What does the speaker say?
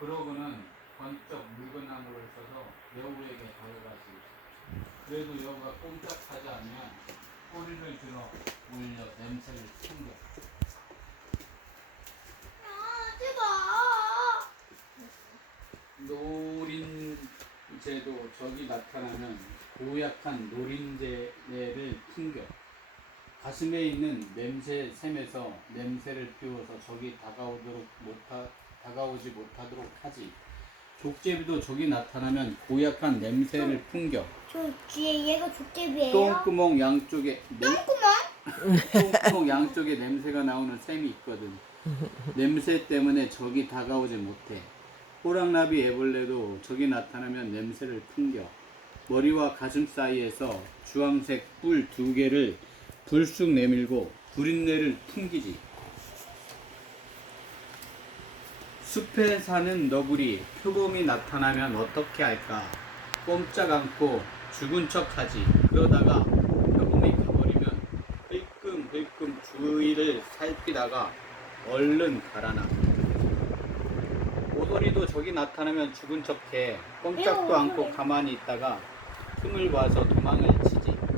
그러고는 번쩍 묽은 나무를 써서 여우에게 다가가시 그래도 여우가 꼼짝하지 않으면 꼬리를 들어 올려 냄새를 풍겨. 하지 마. 노린재도 적이 나타나면 고약한 노린재를 풍겨. 가슴에 있는 냄새 샘에서 냄새를 피워서 적이 다가오도록 못하, 다가오지 못하도록 하지 족제비도 적이 나타나면 고약한 냄새를 풍겨 저 뒤에 얘가 족제비예요. 똥구멍 양쪽에 냄- 똥구멍? 똥구멍 양쪽에 냄새가 나오는 샘이 있거든. 냄새 때문에 적이 다가오지 못해. 호랑나비 애벌레도 적이 나타나면 냄새를 풍겨. 머리와 가슴 사이에서 주황색 뿔 두 개를 불쑥 내밀고 부린내를 풍기지. 숲에 사는 너구리 표범이 나타나면 어떻게 할까? 꼼짝 않고 죽은 척하지. 그러다가 표범이 가버리면 흘끔흘끔 주위를 살피다가 얼른 갈아나. 오소리도 적이 나타나면 죽은 척해 꼼짝도 않고. 가만히 있다가 틈을 봐서 도망을 치지.